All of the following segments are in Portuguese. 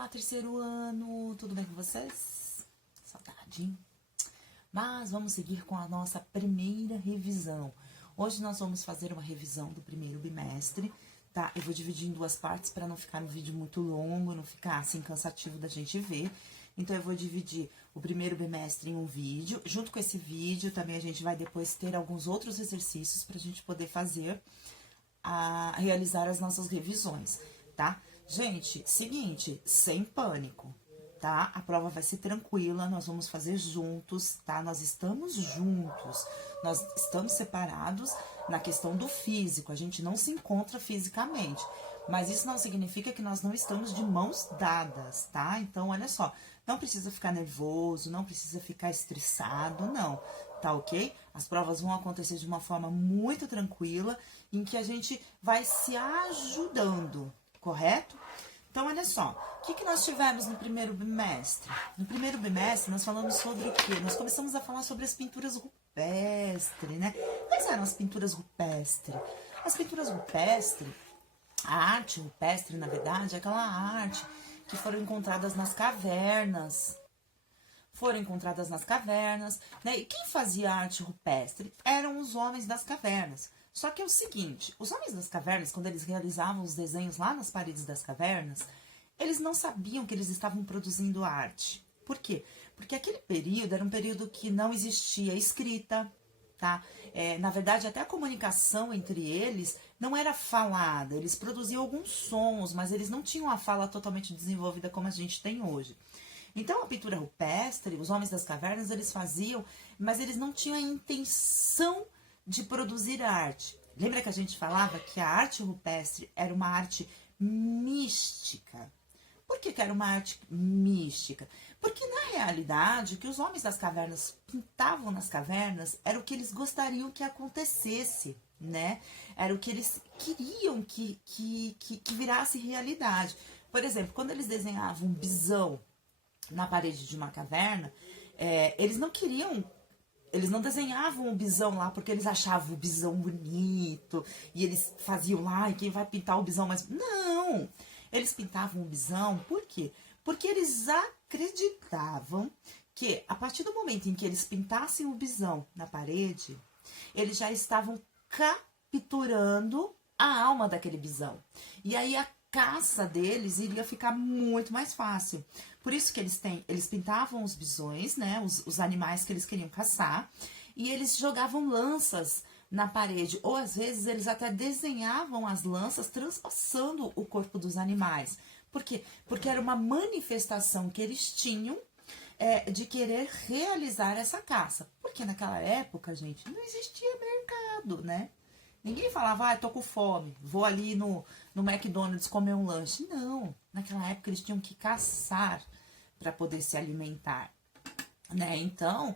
Olá, terceiro ano, tudo bem com vocês? Saudade, hein? Mas vamos seguir com a nossa primeira revisão. Hoje nós vamos fazer uma revisão do primeiro bimestre, tá? Eu vou dividir em duas partes para não ficar um vídeo muito longo, não ficar assim cansativo da gente ver. Então, eu vou dividir o primeiro bimestre em um vídeo. Junto com esse vídeo, também a gente vai depois ter alguns outros exercícios para a gente poder fazer, realizar as nossas revisões, tá? Gente, seguinte, sem pânico, tá? A prova vai ser tranquila, nós vamos fazer juntos, tá? Nós estamos juntos, nós estamos separados na questão do físico, a gente não se encontra fisicamente, mas isso não significa que nós não estamos de mãos dadas, tá? Então, olha só, não precisa ficar nervoso, não precisa ficar estressado, não, tá ok? As provas vão acontecer de uma forma muito tranquila, em que a gente vai se ajudando, correto? Então, olha só, o que nós tivemos no primeiro bimestre? No primeiro bimestre, nós falamos sobre o quê? Nós começamos a falar sobre as pinturas rupestres, né? Quais eram as pinturas rupestres? As pinturas rupestres, a arte rupestre, na verdade, é aquela arte que foram encontradas nas cavernas. Né? E quem fazia arte rupestre? Eram os homens das cavernas. Só que é o seguinte, os homens das cavernas, quando eles realizavam os desenhos lá nas paredes das cavernas, eles não sabiam que eles estavam produzindo arte. Por quê? Porque aquele período era um período que não existia escrita, tá? Na verdade, até a comunicação entre eles não era falada, eles produziam alguns sons, mas eles não tinham a fala totalmente desenvolvida como a gente tem hoje. Então, a pintura rupestre, os homens das cavernas, eles faziam, mas eles não tinham a intenção de produzir arte. Lembra que a gente falava que a arte rupestre era uma arte mística? Por que era uma arte mística? Porque, na realidade, o que os homens das cavernas pintavam nas cavernas era o que eles gostariam que acontecesse, né? Era o que eles queriam que virasse realidade. Por exemplo, quando eles desenhavam um bisão na parede de uma caverna, eles não desenhavam o bisão lá porque eles achavam o bisão bonito e eles faziam lá, e quem vai pintar o bisão mais... Não! Eles pintavam o bisão, por quê? Porque eles acreditavam que a partir do momento em que eles pintassem o bisão na parede, eles já estavam capturando a alma daquele bisão. E aí a caça deles iria ficar muito mais fácil. Por isso que eles pintavam os bisões, né, os animais que eles queriam caçar, e eles jogavam lanças na parede, ou às vezes eles até desenhavam as lanças transpassando o corpo dos animais. Por quê? Porque era uma manifestação que eles tinham de querer realizar essa caça. Porque naquela época, gente, não existia mercado, né? Ninguém falava, tô com fome, vou ali no McDonald's comer um lanche. Não, naquela época eles tinham que caçar para poder se alimentar, né? Então,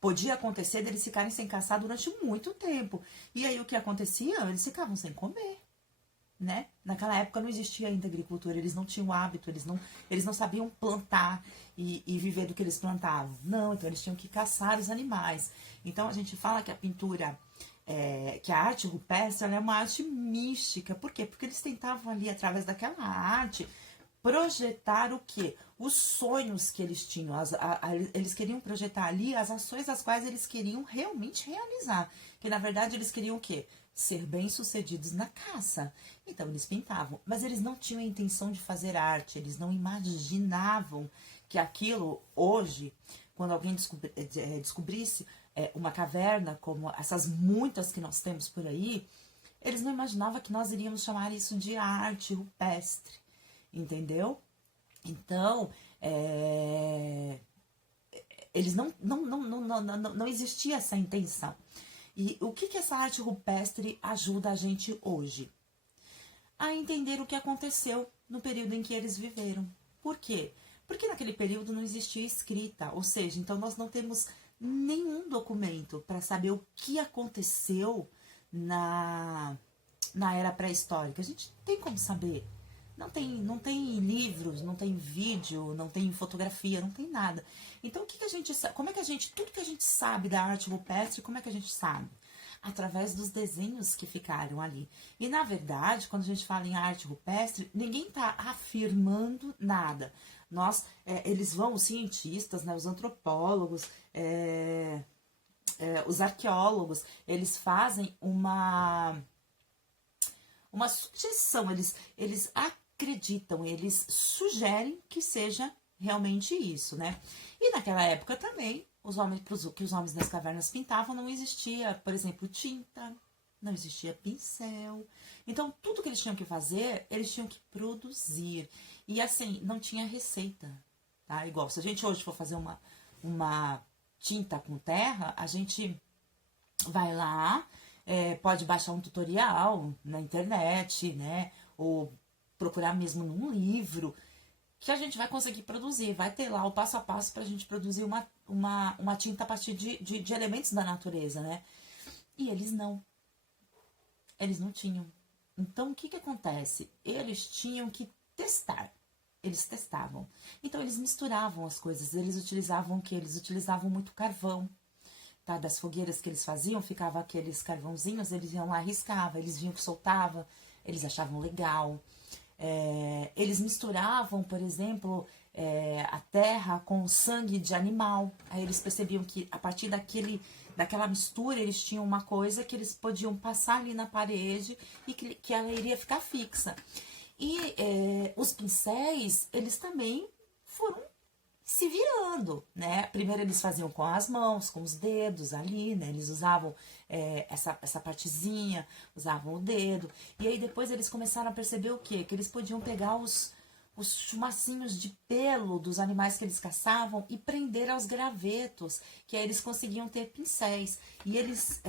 podia acontecer deles ficarem sem caçar durante muito tempo. E aí o que acontecia? Eles ficavam sem comer, né? Naquela época não existia ainda agricultura, eles não tinham hábito, eles não sabiam plantar e viver do que eles plantavam. Não, então eles tinham que caçar os animais. Então a gente fala que a pintura, que a arte rupestre, ela é uma arte mística. Por quê? Porque eles tentavam ali, através daquela arte, projetar o quê? Os sonhos que eles tinham. Eles queriam projetar ali as ações as quais eles queriam realmente realizar. Que na verdade eles queriam o quê? Ser bem-sucedidos na caça. Então, eles pintavam. Mas eles não tinham a intenção de fazer arte. Eles não imaginavam que aquilo, hoje, quando alguém descobrisse uma caverna, como essas muitas que nós temos por aí, eles não imaginavam que nós iríamos chamar isso de arte rupestre. Entendeu? Então, eles não existia essa intenção. E o que essa arte rupestre ajuda a gente hoje? A entender o que aconteceu no período em que eles viveram. Por quê? Porque naquele período não existia escrita, ou seja, então nós não temos nenhum documento para saber o que aconteceu na era pré-histórica. A gente não tem como saber. Não tem livros, não tem vídeo, não tem fotografia, não tem nada. Então, o que a gente sabe? Como é que tudo que a gente sabe da arte rupestre, como é que a gente sabe? através dos desenhos que ficaram ali. E, na verdade, quando a gente fala em arte rupestre, ninguém está afirmando nada. Eles vão, os cientistas, né, os antropólogos, os arqueólogos, eles fazem uma sugestão, eles acreditam, eles sugerem que seja realmente isso, né? E naquela época também, que os homens das cavernas pintavam, não existia, por exemplo, tinta, não existia pincel. Então, tudo que eles tinham que fazer, eles tinham que produzir. E assim, não tinha receita, tá? Igual, se a gente hoje for fazer uma tinta com terra, a gente vai lá, pode baixar um tutorial na internet, né? Ou procurar mesmo num livro, que a gente vai conseguir produzir. Vai ter lá o passo a passo para a gente produzir uma tinta a partir de elementos da natureza, né? E eles não tinham. Então, o que acontece? Eles tinham que testar. Eles testavam. Então, eles misturavam as coisas. Eles utilizavam o quê? Eles utilizavam muito carvão. Tá? Das fogueiras que eles faziam, ficava aqueles carvãozinhos, eles iam lá, riscavam, eles viam que soltava, eles achavam legal. Eles misturavam, por exemplo, a terra com sangue de animal. Aí eles percebiam que a partir daquela mistura eles tinham uma coisa que eles podiam passar ali na parede e que ela iria ficar fixa. E os pincéis, eles também foram se virando, né? Primeiro eles faziam com as mãos, com os dedos ali, né? Eles usavam essa partezinha, usavam o dedo. E aí depois eles começaram a perceber o quê? Que eles podiam pegar os chumacinhos de pelo dos animais que eles caçavam e prender aos gravetos, que aí eles conseguiam ter pincéis. E eles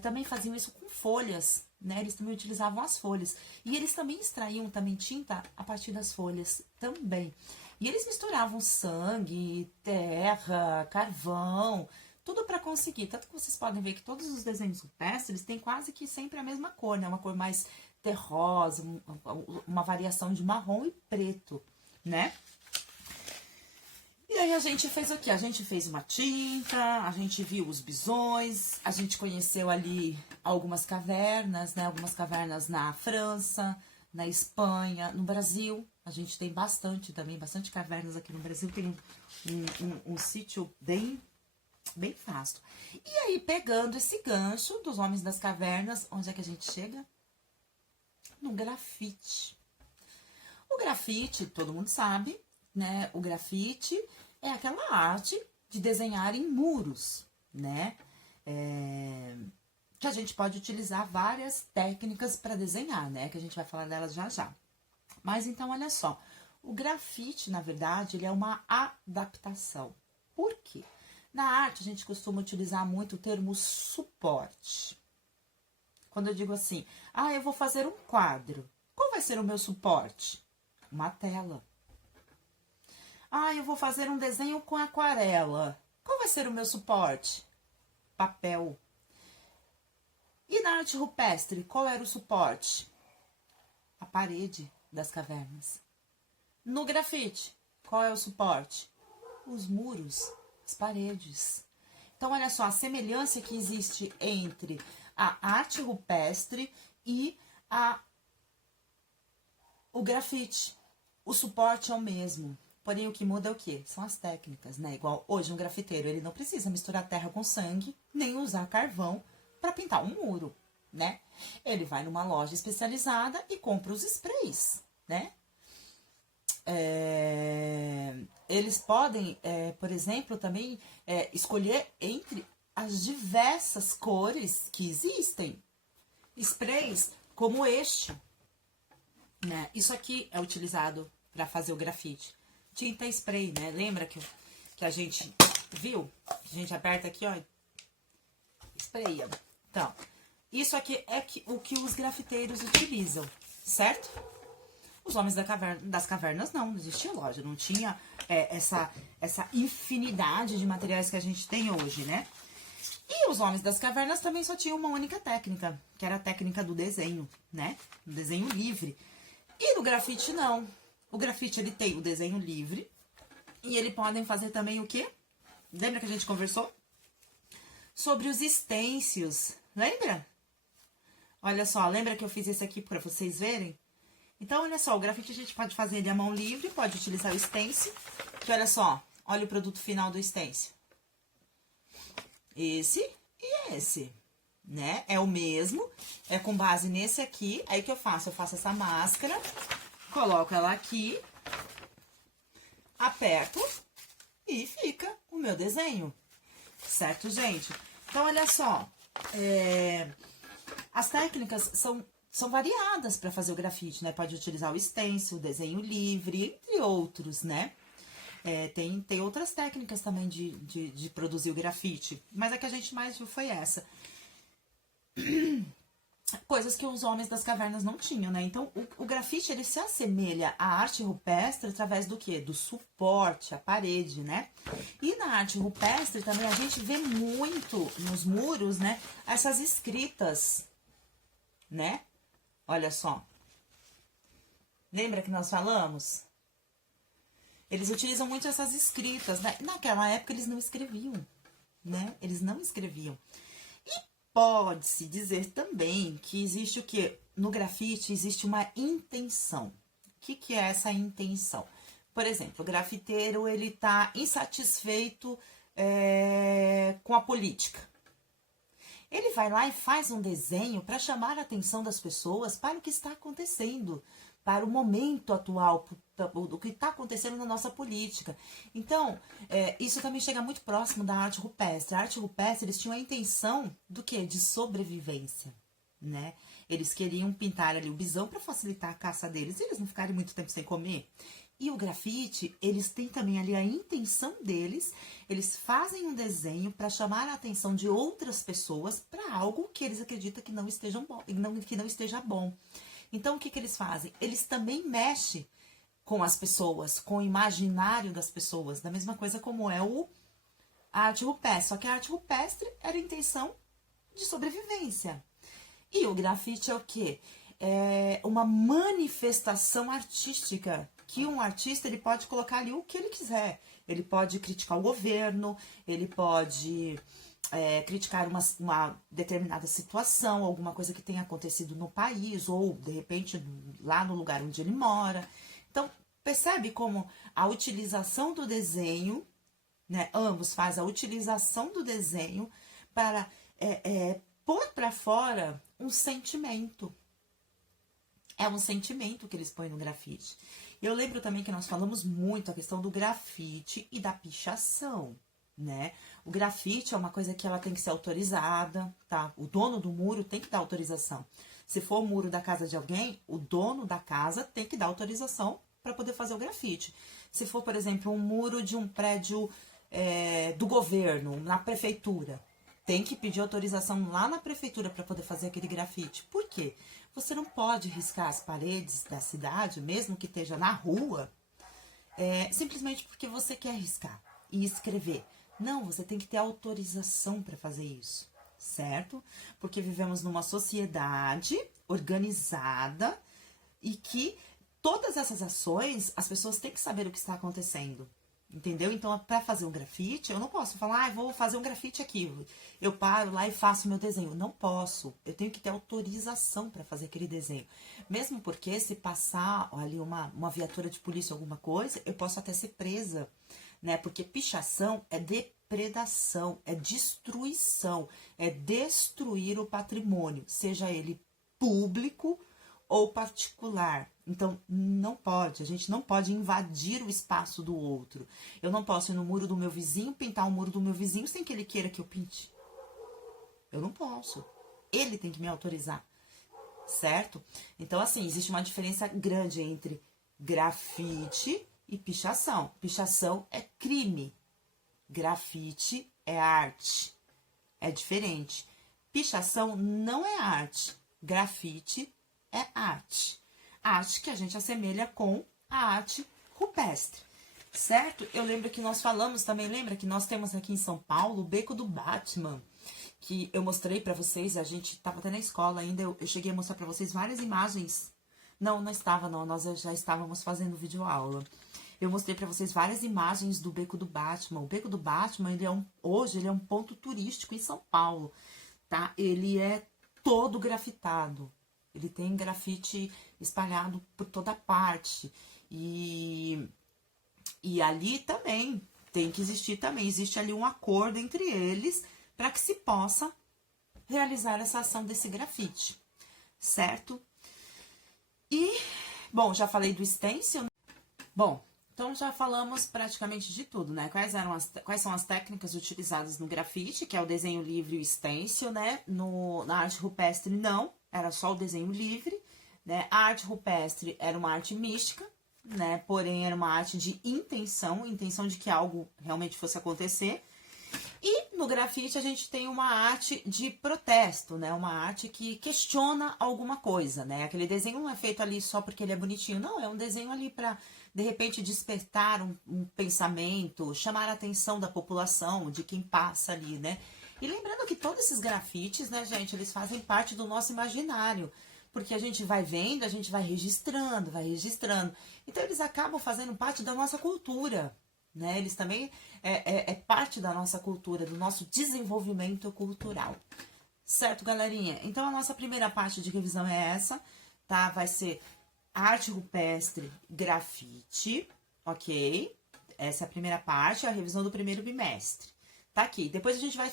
também faziam isso com folhas, né? Eles também utilizavam as folhas. E eles também extraíam também tinta a partir das folhas também. E eles misturavam sangue, terra, carvão, tudo para conseguir. Tanto que vocês podem ver que todos os desenhos rupestres têm quase que sempre a mesma cor, né? Uma cor mais terrosa, uma variação de marrom e preto, né? E aí a gente fez o quê? A gente fez uma tinta, a gente viu os bisões, a gente conheceu ali algumas cavernas, né? Algumas cavernas na França, na Espanha, no Brasil. A gente tem bastante cavernas aqui no Brasil. Tem um sítio bem vasto. E aí, pegando esse gancho dos homens das cavernas, onde é que a gente chega? No grafite. O grafite, todo mundo sabe, né? O grafite é aquela arte de desenhar em muros, né? Que a gente pode utilizar várias técnicas para desenhar, né? Que a gente vai falar delas já já. Mas então, olha só, o grafite, na verdade, ele é uma adaptação. Por quê? Na arte, a gente costuma utilizar muito o termo suporte. Quando eu digo assim, eu vou fazer um quadro, qual vai ser o meu suporte? Uma tela. Eu vou fazer um desenho com aquarela, qual vai ser o meu suporte? Papel. E na arte rupestre, qual era o suporte? A parede das cavernas. No grafite, qual é o suporte? Os muros, as paredes. Então, olha só, a semelhança que existe entre a arte rupestre e o grafite. O suporte é o mesmo. Porém, o que muda é o quê? São as técnicas, né? Igual hoje um grafiteiro, ele não precisa misturar terra com sangue, nem usar carvão para pintar um muro, né? Ele vai numa loja especializada e compra os sprays, né? Eles podem, por exemplo, também escolher entre as diversas cores que existem. Sprays como este, né? Isso aqui é utilizado para fazer o grafite. Tinta spray, né? Lembra que a gente viu? A gente aperta aqui, ó. Spraia. Então, isso aqui é o que os grafiteiros utilizam, certo? Os homens das cavernas não existia loja, não tinha essa infinidade de materiais que a gente tem hoje, né? E os homens das cavernas também só tinham uma única técnica, que era a técnica do desenho, né? O desenho livre. E no grafite, não. O grafite, ele tem o desenho livre e eles podem fazer também o quê? Lembra que a gente conversou? Sobre os stencils, Lembra? Olha só, lembra que eu fiz esse aqui pra vocês verem? Então, olha só, o grafite a gente pode fazer ele à mão livre, pode utilizar o stencil, que olha só, olha o produto final do stencil. Esse e esse, né? É o mesmo, é com base nesse aqui. Aí, o que eu faço? Eu faço essa máscara, coloco ela aqui, aperto e fica o meu desenho, certo, gente? Então, olha só, as técnicas são variadas para fazer o grafite, né? Pode utilizar o stencil, o desenho livre, entre outros, né? Tem outras técnicas também de produzir o grafite, mas a que a gente mais viu foi essa. Coisas que os homens das cavernas não tinham, né? Então, o grafite, ele se assemelha à arte rupestre através do quê? Do suporte, a parede, né? E na arte rupestre também a gente vê muito nos muros, né? Essas escritas, né? Olha só. Lembra que nós falamos? Eles utilizam muito essas escritas, né? Naquela época eles não escreviam, né? Eles não escreviam. E pode-se dizer também que existe o quê? No grafite existe uma intenção. O que é essa intenção? Por exemplo, o grafiteiro, ele tá insatisfeito com a política. Ele vai lá e faz um desenho para chamar a atenção das pessoas para o que está acontecendo, para o momento atual, do que está acontecendo na nossa política. Então, isso também chega muito próximo da arte rupestre. A arte rupestre, eles tinham a intenção do quê? De sobrevivência, né? Eles queriam pintar ali o bisão para facilitar a caça deles e eles não ficarem muito tempo sem comer. E o grafite, eles têm também ali a intenção deles, eles fazem um desenho para chamar a atenção de outras pessoas para algo que eles acreditam que não esteja bom. Então, o que eles fazem? Eles também mexem com as pessoas, com o imaginário das pessoas, da mesma coisa como é a arte rupestre. Só que a arte rupestre era a intenção de sobrevivência. E o grafite é o quê? É uma manifestação artística, que um artista ele pode colocar ali o que ele quiser. Ele pode criticar o governo, ele pode criticar uma determinada situação, alguma coisa que tenha acontecido no país, ou de repente lá no lugar onde ele mora. Então, percebe como a utilização do desenho, né? Ambos fazem a utilização do desenho para pôr para fora um sentimento. É um sentimento que eles põem no grafite. Eu lembro também que nós falamos muito a questão do grafite e da pichação, né? O grafite é uma coisa que ela tem que ser autorizada, tá? O dono do muro tem que dar autorização. Se for o muro da casa de alguém, o dono da casa tem que dar autorização para poder fazer o grafite. Se for, por exemplo, um muro de um prédio do governo, na prefeitura, tem que pedir autorização lá na prefeitura para poder fazer aquele grafite. Por quê? Você não pode riscar as paredes da cidade, mesmo que esteja na rua, simplesmente porque você quer riscar e escrever. Não, você tem que ter autorização para fazer isso, certo? Porque vivemos numa sociedade organizada e que todas essas ações, as pessoas têm que saber o que está acontecendo. Entendeu? Então, para fazer um grafite, eu não posso falar, vou fazer um grafite aqui. Eu paro lá e faço meu desenho. Não posso. Eu tenho que ter autorização para fazer aquele desenho. Mesmo porque, se passar ali uma viatura de polícia, alguma coisa, eu posso até ser presa, né? Porque pichação é depredação, é destruição, é destruir o patrimônio, seja ele público ou particular. Então, não pode, a gente não pode invadir o espaço do outro. Eu não posso ir no muro do meu vizinho, pintar o muro do meu vizinho sem que ele queira que eu pinte. Eu não posso. Ele tem que me autorizar, certo? Então, assim, existe uma diferença grande entre grafite e pichação. Pichação é crime. Grafite é arte. É diferente. Pichação não é arte. Grafite é arte. Arte que a gente assemelha com a arte rupestre, certo? Eu lembro que nós falamos também, lembra que nós temos aqui em São Paulo o Beco do Batman, que eu mostrei pra vocês, a gente tava até na escola ainda, eu cheguei a mostrar pra vocês várias imagens. Não estava não, nós já estávamos fazendo videoaula. Eu mostrei pra vocês várias imagens do Beco do Batman. O Beco do Batman, hoje ele é um ponto turístico em São Paulo. tá? Ele é todo grafitado. Ele tem grafite espalhado por toda parte. E ali também tem que existir também. Existe ali um acordo entre eles para que se possa realizar essa ação desse grafite, certo? E, bom, já falei do stencil. Bom, então já falamos praticamente de tudo, né? Quais são as técnicas utilizadas no grafite, que é o desenho livre e o stencil, né? Na arte rupestre, não, era só o desenho livre, né? A arte rupestre era uma arte mística, né? Porém, era uma arte de intenção de que algo realmente fosse acontecer. E no grafite a gente tem uma arte de protesto, né? Uma arte que questiona alguma coisa, né? Aquele desenho não é feito ali só porque ele é bonitinho, não, é um desenho ali para de repente despertar um pensamento, chamar a atenção da população, de quem passa ali, né? E lembrando que todos esses grafites, né, gente, eles fazem parte do nosso imaginário, porque a gente vai vendo, a gente vai registrando, Então eles acabam fazendo parte da nossa cultura, né? Eles também é parte da nossa cultura, do nosso desenvolvimento cultural. Certo, galerinha? Então, a nossa primeira parte de revisão é essa, tá? Vai ser arte rupestre, grafite, ok? Essa é a primeira parte, a revisão do primeiro bimestre. Tá aqui. Depois a gente vai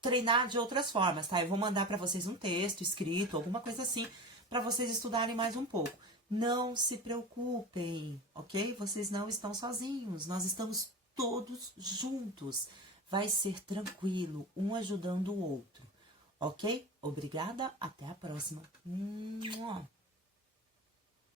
treinar de outras formas, tá? Eu vou mandar pra vocês um texto escrito, alguma coisa assim, pra vocês estudarem mais um pouco. Não se preocupem, ok? Vocês não estão sozinhos, nós estamos todos juntos. Vai ser tranquilo, um ajudando o outro, ok? Obrigada, até a próxima.